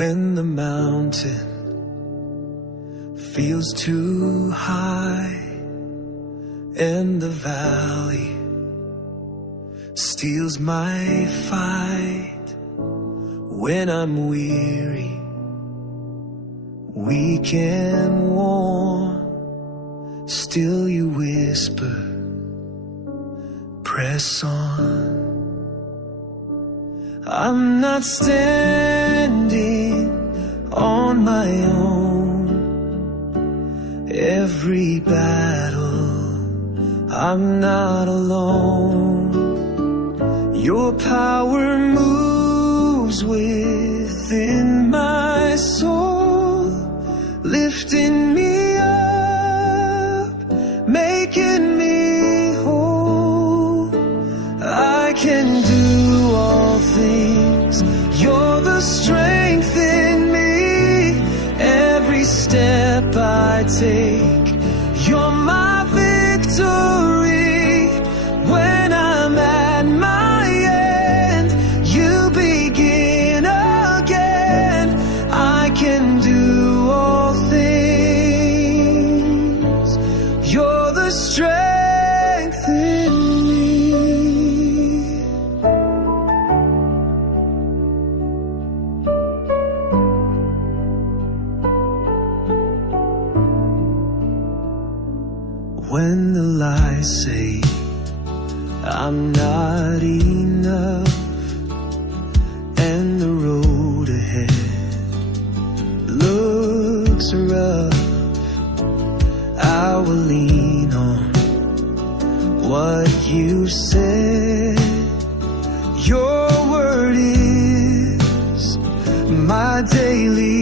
When the mountain feels too high and the valley steals my fight, when I'm weary, weak and worn, still you whisper, press on. I'm not standing on my own. Every battle, I'm not alone. Your power moves within my soul, lifting me up, making me whole. I can do all things, you're the strength in me. Every step I take, you're my victory. When I'm at my end, you begin again. I can do all things, you're the strength in me. When the lies say I'm not enough and the road ahead looks rough, I will lean on what you said. Your word is my daily